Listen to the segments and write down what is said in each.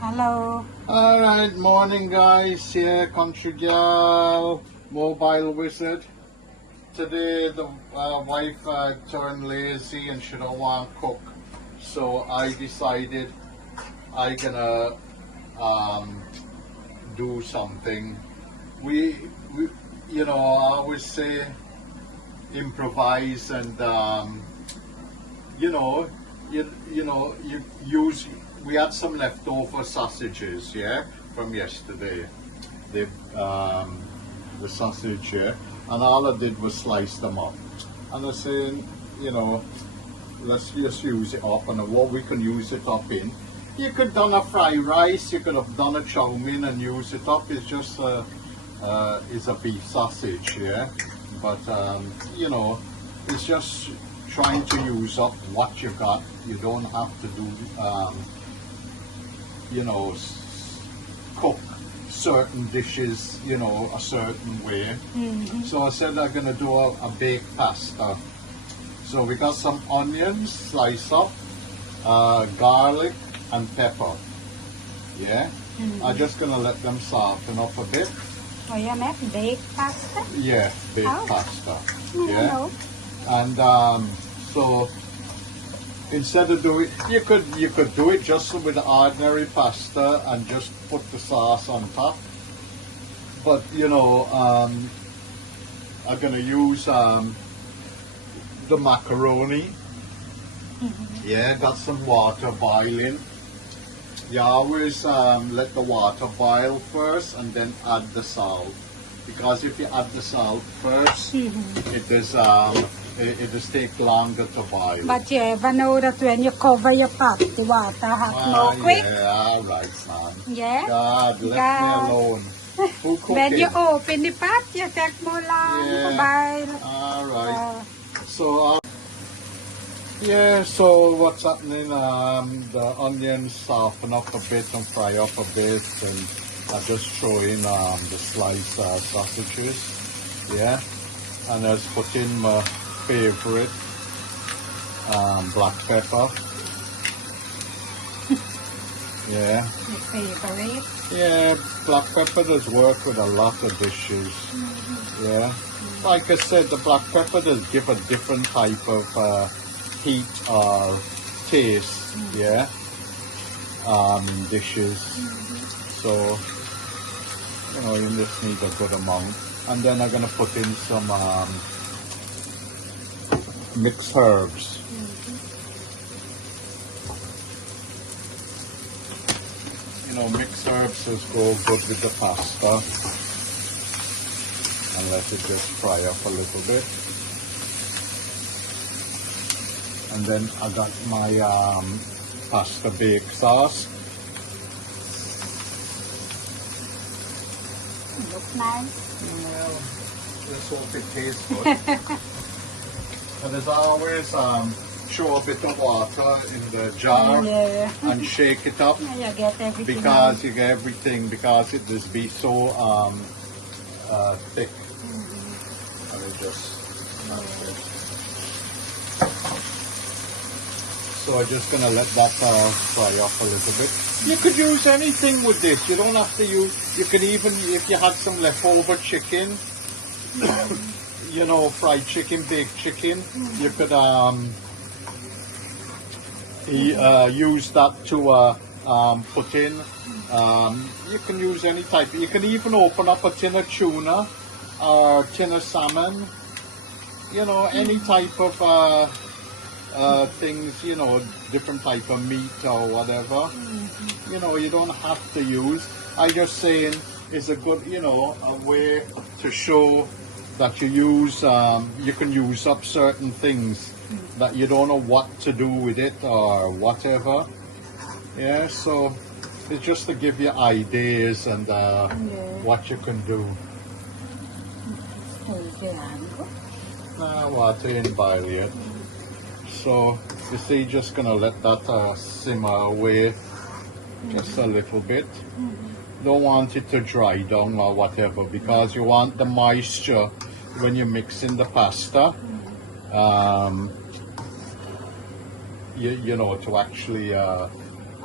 Hello. Alright, morning guys, here Country Gal, Mobile Wizard. Today the wife turned lazy and she don't want to cook. So I decided I gonna do something. We I always say improvise and you know, you use. We had some leftover sausages, yeah, from yesterday. The sausage, yeah, and all I did was slice them up. And I said, let's just use it up, and what we can use it up in. You could done a fried rice, you could have done a chow mein and use it up. It's just it's a beef sausage, yeah. But it's just trying to use up what you got. You don't have to do, cook certain dishes, a certain way. So I said I'm gonna do a baked pasta. So we got some onions sliced up, garlic and pepper. Yeah. I'm just gonna let them soften up a bit. Oh, you make baked pasta? Yeah, baked Oh. pasta. Yeah. Yeah. And so instead of doing, you could do it just with the ordinary pasta and just put the sauce on top. But I'm gonna use the macaroni. Yeah, got some water boiling. You always let the water boil first and then add the salt. Because if you add the salt first, it does take longer to boil. But you ever know that when you cover your pot, the water has more quick? Yeah, all right, man. Yeah? God, let God. me alone. Who cooking? When you open the pot, you take more long to boil. All right. So, so what's happening? The onions soften up a bit and fry up a bit, and I just throw in the sliced sausages. Yeah, and I just put in my favorite black pepper. Yeah. Your favorite? Yeah, black pepper does work with a lot of dishes. Yeah. Like I said, the black pepper does give a different type of heat or taste, yeah, in dishes. So, you just need a good amount. And then I'm gonna put in some mixed herbs. Mixed herbs just go good with the pasta. And let it just fry up a little bit. And then I got my pasta bake sauce. It looks nice. Well, let's hope it tastes good. And as always, throw a bit of water in the jar and shake it up. You get everything. Because you get everything, because it just be so thick. And it just So I'm just gonna let that fry up a little bit. You could use anything with this. You don't have to use. You could even, if you had some leftover chicken, fried chicken, baked chicken, you could use that to put in. You can use any type. You can even open up a tin of tuna or tin of salmon. Any type of things. Different type of meat or whatever. You don't have to use. I just saying it's a good, a way to show that you use. You can use up certain things that you don't know what to do with it or whatever. Yeah, so it's just to give you ideas and what you can do. Water in boil yet. So you see, just gonna let that simmer away just a little bit. Don't want it to dry down or whatever, because you want the moisture when you're mixing the pasta. To actually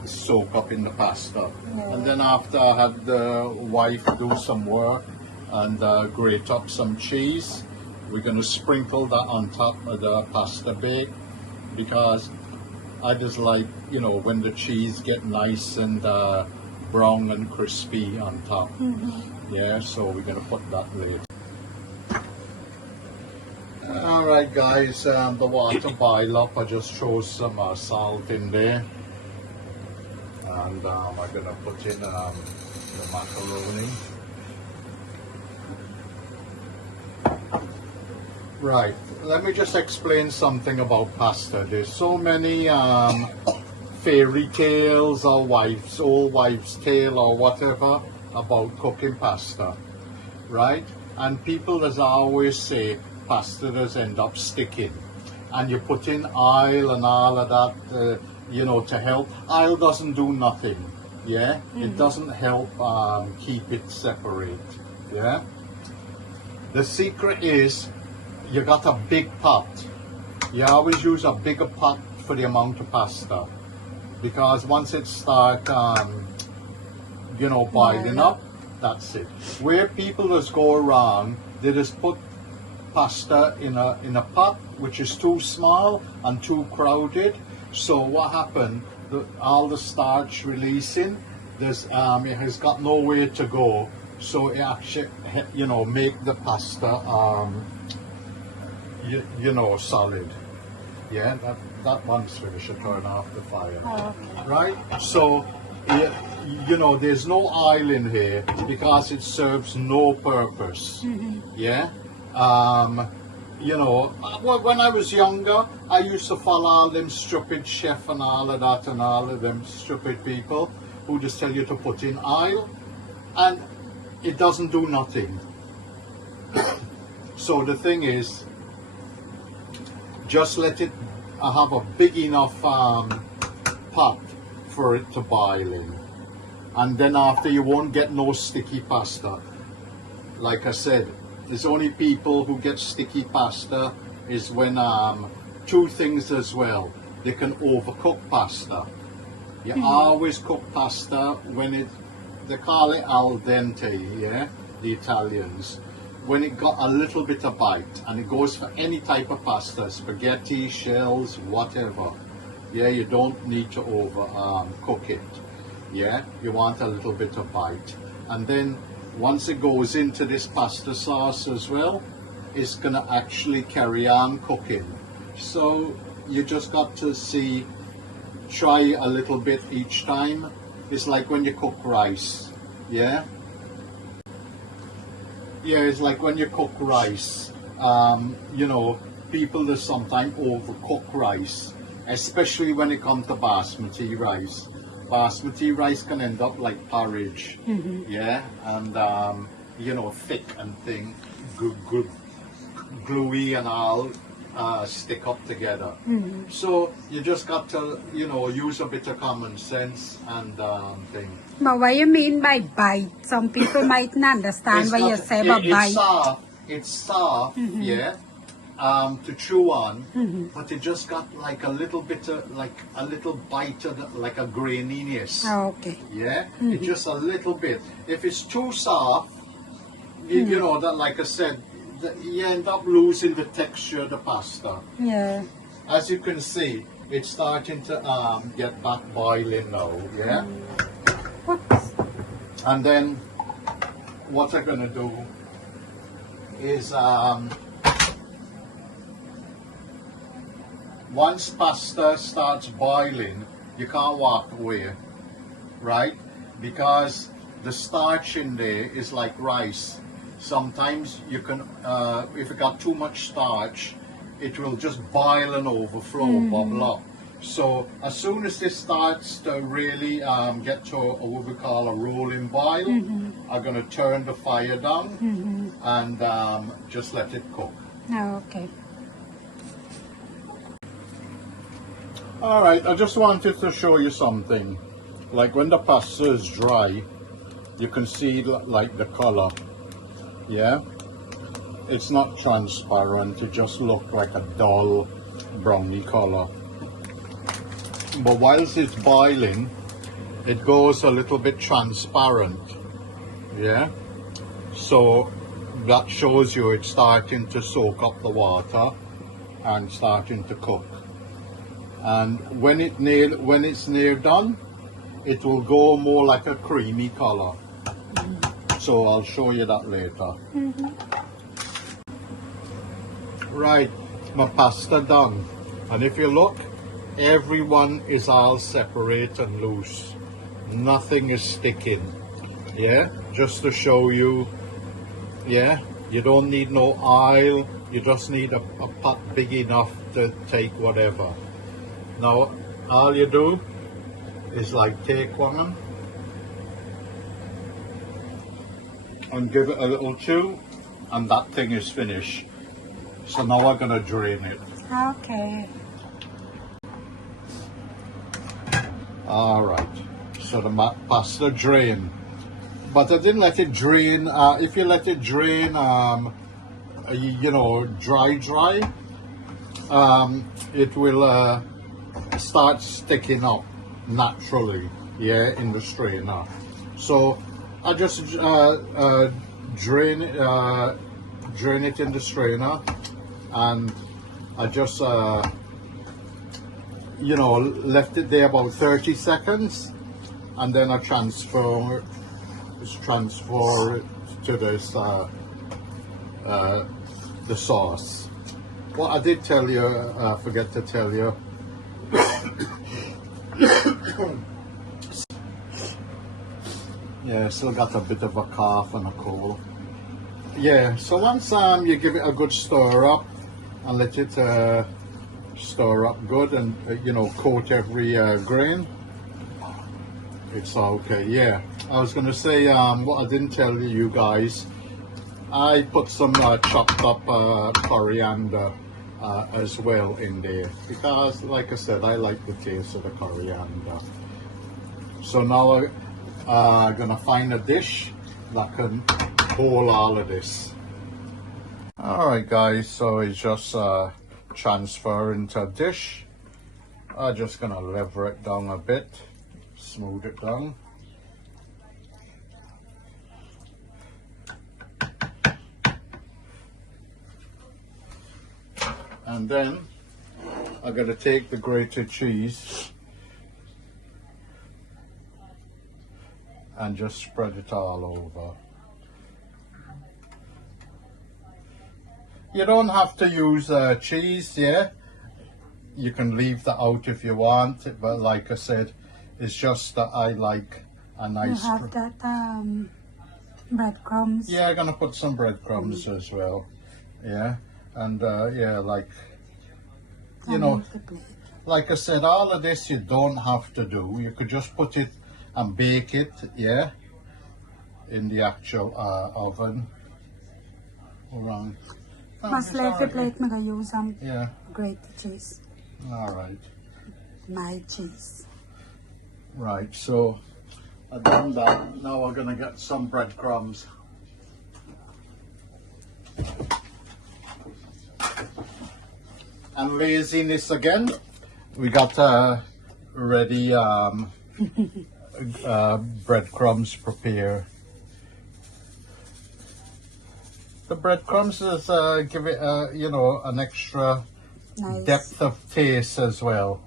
soak up in the pasta. Yeah. And then after I had the wife do some work and grate up some cheese, we're going to sprinkle that on top of the pasta bake, because I just like, you know, when the cheese get nice and brown and crispy on top. Yeah, so we're going to put that later. Alright guys, the water boil up. I just throw some salt in there, and I'm going to put in the macaroni. Right, let me just explain something about pasta. There's so many fairy tales or old wives' tale or whatever about cooking pasta, right? And people, as I always say, pasta does end up sticking, and you put in oil and all of that, you know, to help. Oil doesn't do nothing, yeah? It doesn't help keep it separate, yeah? The secret is, you got a big pot. You always use a bigger pot for the amount of pasta, because once it starts, you know, boiling up, that's it. Where people just go around, they just put pasta in a pot which is too small and too crowded. So what happened? All the starch releasing, there's it has got nowhere to go. So it actually, you know, make the pasta you know, solid. Yeah, that one's finished. I turn off the fire. Oh, okay. Right? So, you know, there's no oil in here because it serves no purpose. Yeah? You know, when I was younger, I used to follow all them stupid chef and all of that, and all of them stupid people who just tell you to put in oil, and it doesn't do nothing. So the thing is, just let it have a big enough pot for it to boil in, and then after, you won't get no sticky pasta. Like I said, there's only people who get sticky pasta is when two things as well. They can overcook pasta. You always cook pasta when they call it al dente, yeah, the Italians. When it got a little bit of bite, and it goes for any type of pasta, spaghetti, shells, whatever. Yeah, you don't need to cook it. Yeah, you want a little bit of bite, and then once it goes into this pasta sauce as well, it's gonna actually carry on cooking. So you just got to try a little bit each time. It's like when you cook rice, yeah? Yeah, it's like when you cook rice. You know, people that sometimes overcook rice, especially when it comes to basmati rice. Basmati rice can end up like porridge, yeah, and you know, thick and thin, gluey and all, stick up together. So you just got to, you know, use a bit of common sense and thing. But what you mean by bite? Some people might not understand what you say about bite. It's soft, yeah, to chew on, but it just got like a little bit of, like a little bite of like a graininess. Oh, okay. Yeah, it's just a little bit. If it's too soft, you know, that, like I said, you end up losing the texture of the pasta. Yeah. As you can see, it's starting to get back boiling now, yeah? And then what I'm gonna do is once pasta starts boiling, you can't walk away, right? Because the starch in there is like rice. Sometimes you can, if you got too much starch, it will just boil and overflow, bubble up. So as soon as this starts to really get to what we call a rolling boil, I'm going to turn the fire down and just let it cook. Oh, okay. All right, I just wanted to show you something. Like when the pasta is dry, you can see like the color. Yeah, it's not transparent, it just looks like a dull browny color. But whilst it's boiling, it goes a little bit transparent. Yeah, so that shows you it's starting to soak up the water and starting to cook. And when it's near done, it will go more like a creamy color. So I'll show you that later. Right, my pasta done, and if you look, everyone is all separate and loose. Nothing is sticking. Yeah, just to show you. Yeah, you don't need no oil. You just need a pot big enough to take whatever. Now, all you do is like take one and give it a little chew, and that thing is finished. So now we're gonna drain it. Okay. All right. So the pasta drained, but I didn't let it drain. If you let it drain, you know, dry, it will start sticking up naturally. Yeah, in the strainer. So I just drain it in the strainer, and I just you know, left it there about 30 seconds, and then I transfer it to this the sauce. Well, I did tell you, forget to tell you. Yeah, still got a bit of a cough and a cold. Yeah, so once you give it a good stir up and let it stir up good, and you know, coat every grain, it's okay. Yeah, I was gonna say what I didn't tell you guys, I put some chopped up coriander as well in there, because like I said, I like the taste of the coriander. So now I'm gonna find a dish that can hold all of this. Alright guys, so it's just transfer into a dish. I'm just gonna lever it down a bit, smooth it down. And then I'm gonna take the grated cheese and just spread it all over. You don't have to use cheese, yeah. You can leave that out if you want, but like I said, it's just that I like a nice. You have that breadcrumbs. Yeah, I'm gonna put some breadcrumbs as well. Yeah, and yeah, like you know, like I said, all of this you don't have to do. You could just put it and bake it, yeah, in the actual oven. Around. Must let the plate make use some Yeah. grated cheese. All right. My cheese. Right. So I've done that. Now we're gonna get some breadcrumbs. And laziness again. We got ready breadcrumbs prepared. The breadcrumbs is give it you know, an extra Nice. depth of taste as well.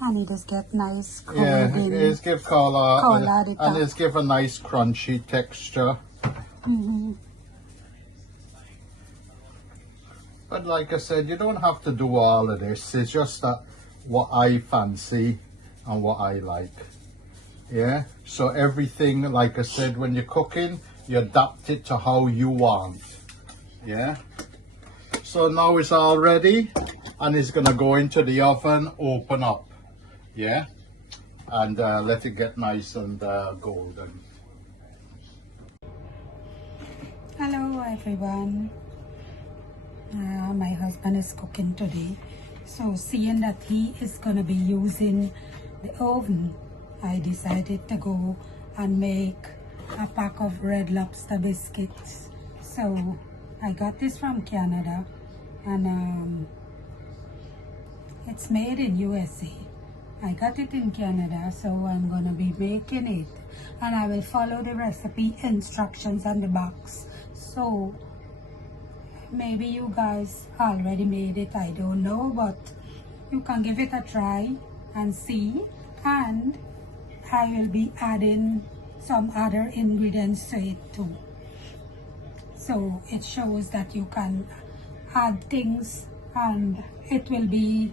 And it just get nice Yeah, cold it's give color Color and it's give a nice crunchy texture. But like I said, you don't have to do all of this. It's just that what I fancy and what I like. Yeah. So everything, like I said, when you're cooking, you adapt it to how you want. Yeah. So now it's all ready, and it's gonna go into the oven, open up. Yeah. And let it get nice and golden. Hello everyone. My husband is cooking today, so seeing that he is going to be using the oven, I decided to go and make a pack of Red Lobster biscuits. So I got this from Canada, and it's made in USA, I got it in Canada, so I'm gonna be making it, and I will follow the recipe instructions on the box. So maybe you guys already made it, I don't know, but you can give it a try and see. And I will be adding some other ingredients to it too, so it shows that you can add things and it will be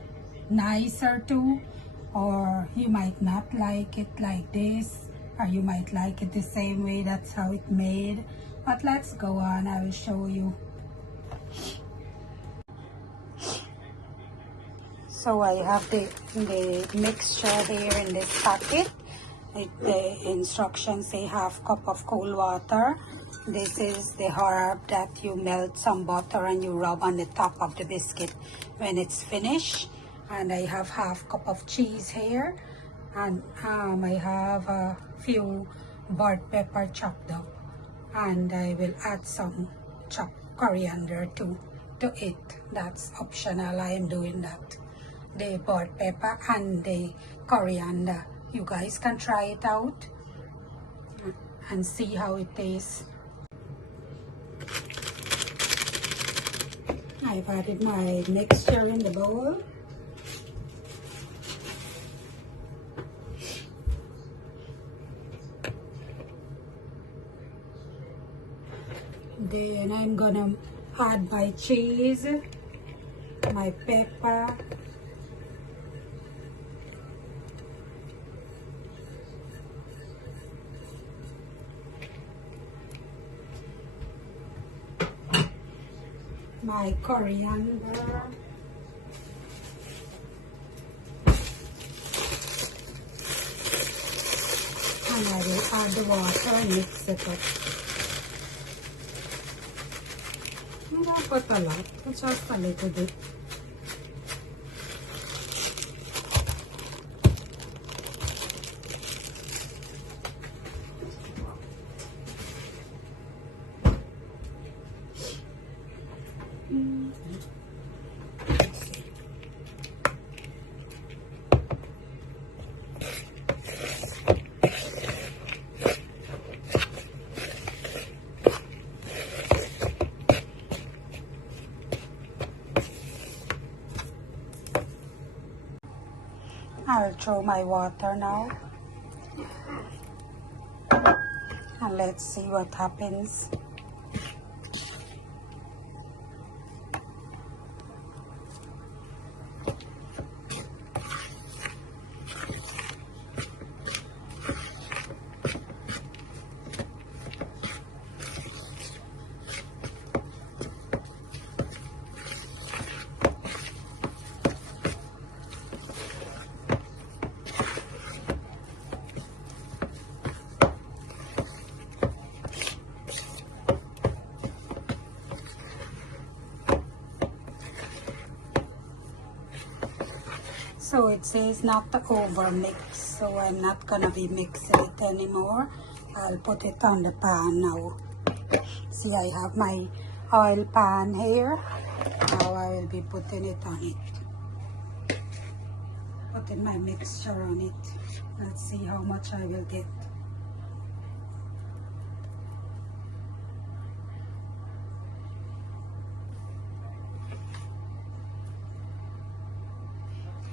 nicer too. Or you might not like it like this, or you might like it the same way. That's how it made. But let's go on, I will show you. So I have the mixture here in this packet. The instructions say half cup of cold water. This is the herb that you melt some butter and you rub on the top of the biscuit when it's finished. And I have half cup of cheese here, and I have a few burnt pepper chopped up, and I will add some chopped coriander to it. That's optional, I am doing that. The burnt pepper and the coriander, you guys can try it out and see how it tastes. I've added my mixture in the bowl. Then I'm gonna add my cheese, my pepper, my coriander, and I will add the water and mix it up. I don't put a lot, just a little bit. I'll throw my water now, and let's see what happens. So it says not to over mix, so I'm not gonna be mixing it anymore. I'll put it on the pan now. See, I have my oil pan here. Now I will be putting it on it. Putting my mixture on it. Let's see how much I will get.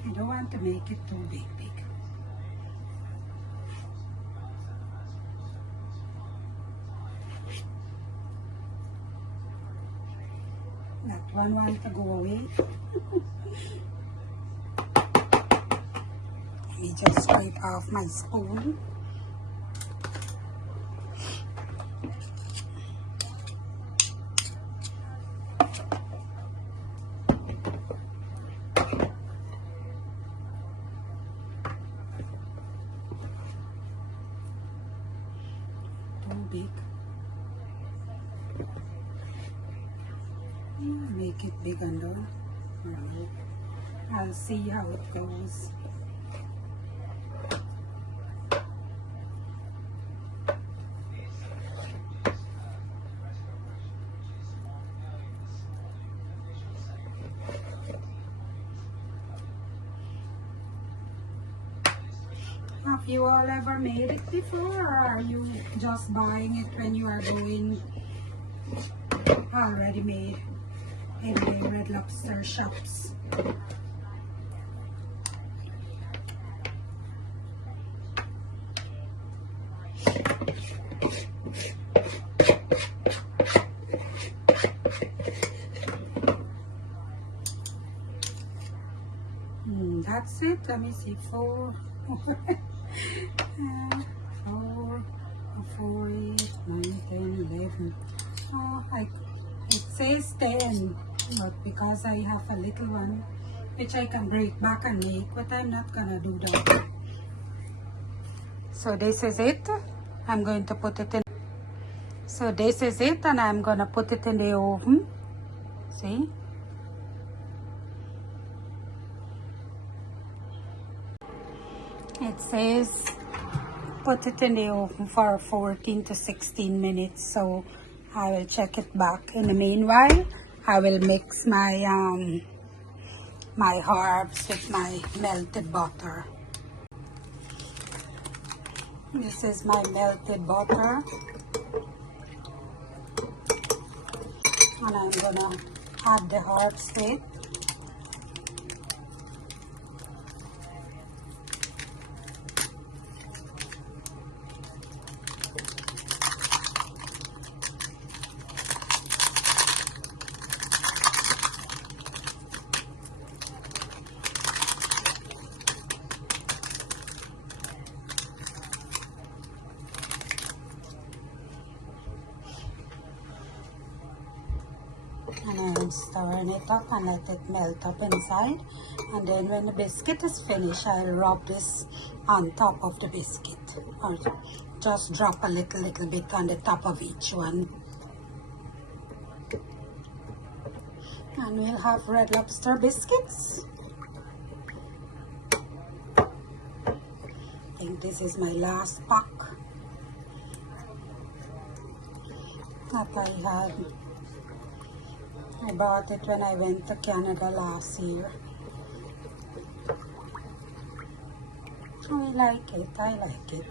I don't want to make it too big. That one wants to go away. Let me just scrape off my spoon. Big. Make it big and all. Right. I'll see how it goes. Have you all ever made it before, or are you just buying it when you are going already made in the Red Lobster shops? That's it. Let me see. 4, 4, 8, 9, 10, 11. Oh, it says 10, but because I have a little one, which I can break back and make, but I'm not gonna do that. So this is it. I'm going to put it in. So this is it, and I'm gonna put it in the oven. See? It says put it in the oven for 14 to 16 minutes, so I will check it back. In the meanwhile, I will mix my my herbs with my melted butter. This is my melted butter, and I'm gonna add the herbs to it. And I'm stirring it up and let it melt up inside. And then when the biscuit is finished, I'll rub this on top of the biscuit. Or just drop a little bit on the top of each one. And we'll have Red Lobster biscuits. I think this is my last pack that I had. I bought it when I went to Canada last year. I like it, I like it.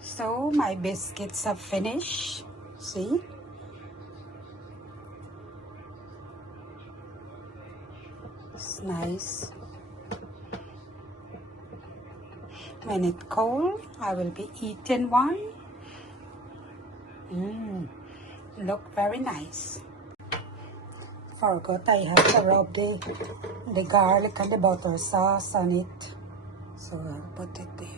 So my biscuits are finished. See? It's nice. When it's cold, I will be eating one. Look very nice. Forgot I have to rub the garlic and the butter sauce on it. So I'll put it there.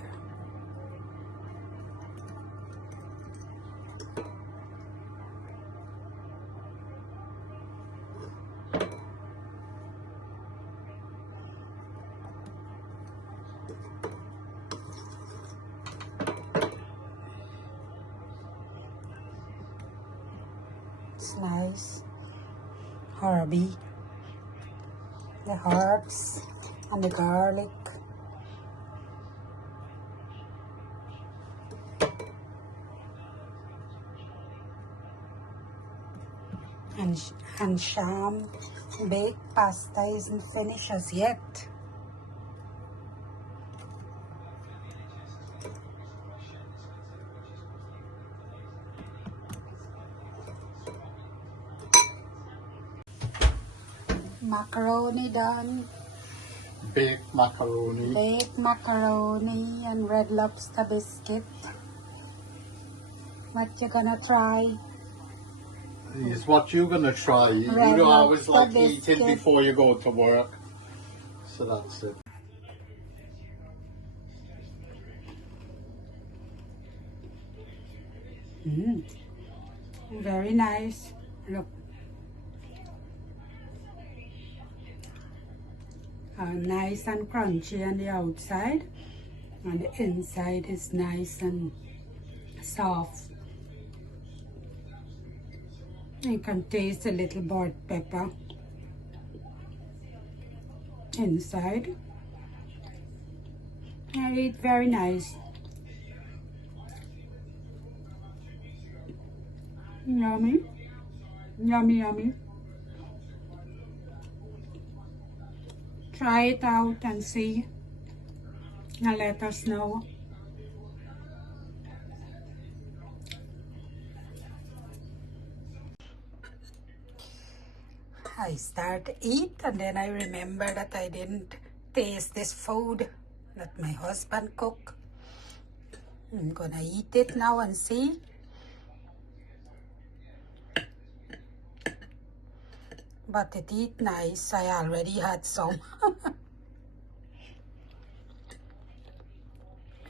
It's nice, herby, the herbs and the garlic. And sham baked pasta isn't finished as yet. Macaroni done. Baked macaroni. Baked macaroni and Red Lobster biscuit. What you gonna try? Is what you're gonna try. You Red know, I always Lobster like eating biscuit. before you go to work. So that's it. Very nice. Look. Nice and crunchy on the outside, and the inside is nice and soft. You can taste a little burnt pepper. inside. And it's very nice. Yummy. Yummy, yummy. Try it out and see. And let us know. I start to eat and then I remember that I didn't taste this food that my husband cooked. I'm gonna eat it now and see. But it eat nice. I already had some.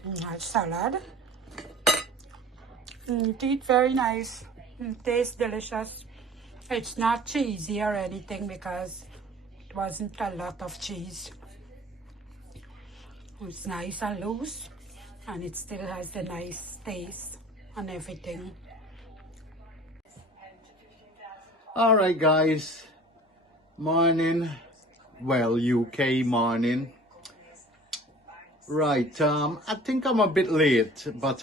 Nice salad. It eat very nice. It tastes delicious. It's not cheesy or anything because it wasn't a lot of cheese. It's nice and loose and it still has the nice taste and everything. Alright guys, morning, well UK morning. Right, I think I'm a bit late, but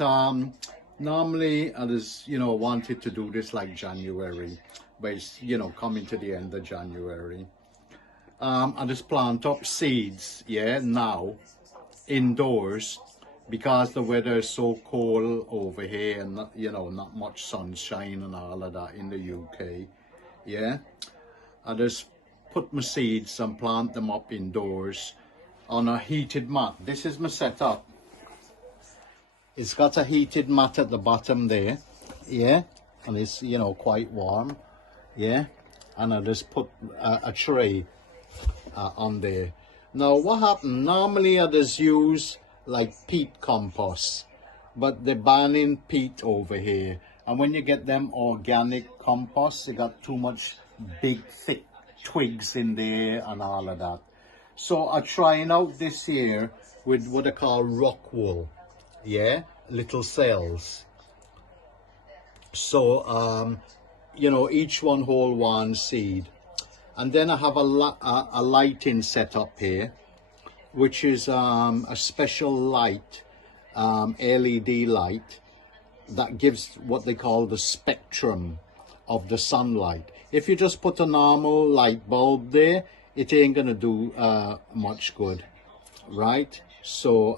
normally I just, wanted to do this like January, but it's, coming to the end of January. I just plant up seeds, now, indoors, because the weather is so cold over here and, not much sunshine and all of that in the UK, I just put my seeds and plant them up indoors on a heated mat. This is my setup. It's got a heated mat at the bottom there, and it's quite warm, and I just put a tray on there. Now what happened, normally I just use like peat compost, but they're banning peat over here, and when you get them organic compost, they got too much big thick twigs in there and all of that. So I'm trying out this year with what I call rock wool, little cells. So each one hold one seed, and then I have a lighting setup here, which is a special light, LED light that gives what they call the spectrum of the sunlight. If you just put a normal light bulb there, it ain't gonna do much good, right? So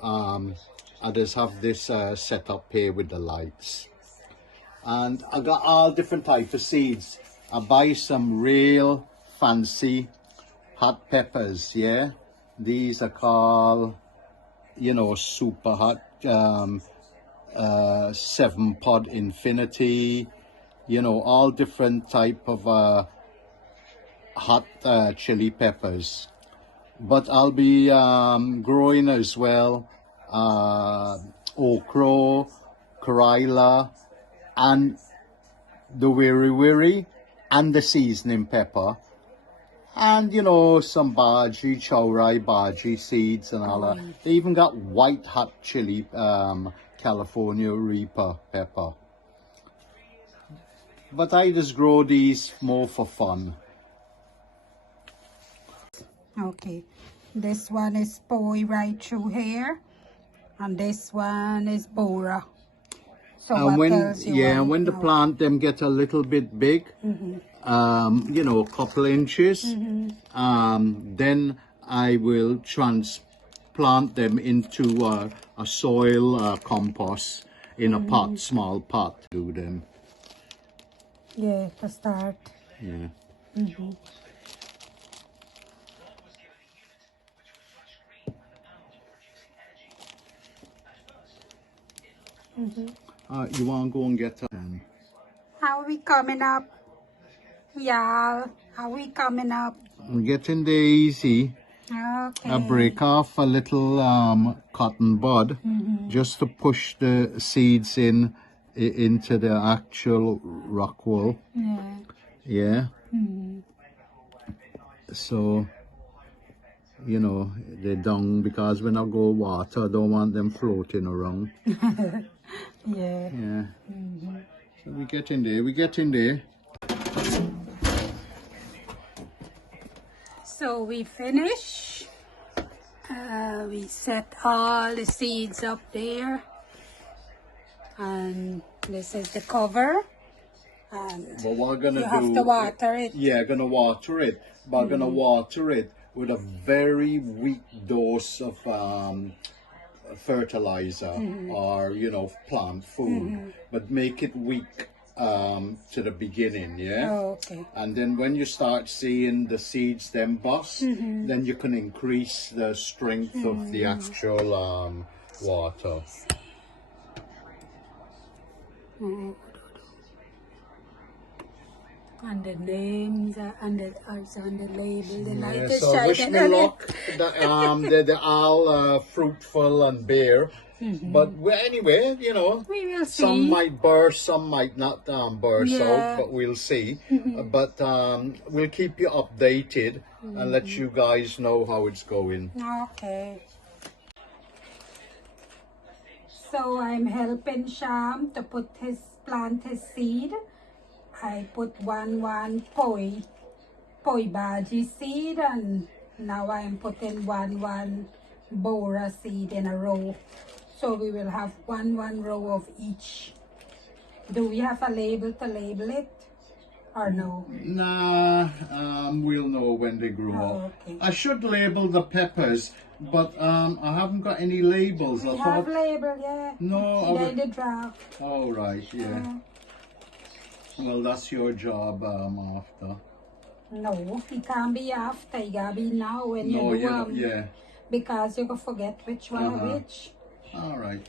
I just have this set up here with the lights, and I got all different types of seeds. I buy some real fancy hot peppers, these are called super hot, 7-pod infinity, all different type of hot chili peppers. But I'll be growing as well okra, karila, and the wiri and the seasoning pepper, and some bhaji, chowrai bhaji seeds and all that. They even got white hot chili, California Reaper pepper. But I just grow these more for fun. Okay, this one is poi right through here, and this one is bora. So and what when else you want? when the plant them get a little bit big, a couple inches, then I will transplant them into a soil compost in a pot, small pot. Do them. Yeah, to start. Yeah. You want to go and get them? How are we coming up? Y'all, how are we coming up? I'm getting there easy. Okay. I break off a little cotton bud just to push the seeds into the actual rock wool. Yeah. So, they're down because when I go water, I don't want them floating around. Yeah. So we get in there. So we finish We set all the seeds up there, and this is the cover. And But what we're gonna you have to water it. Yeah, gonna water it. But gonna water it with a very weak dose of fertilizer or plant food, but make it weak to the beginning, yeah. Oh, okay. And then when you start seeing the seeds then bust, then you can increase the strength of the actual water. And the names are on the label. The light is So wish shining me on luck. They're all fruitful and bare. But anyway, we will see. some might burst, some might not burst Yeah. out, but we'll see. But we'll keep you updated and let you guys know how it's going. Okay. So I'm helping Sham to plant his seed. I put one poi bhaji seed, and now I'm putting one bora seed in a row. So we will have one row of each. Do we have a label to label it, or no? Nah, we'll know when they grow up. Okay. I should label the peppers, but I haven't got any labels. We I have thought. label, yeah. No, They're in the draft. Oh right, yeah. Well, that's your job after. No, it can't be after. It gotta be now when you do yeah. because you can forget which one which. All right.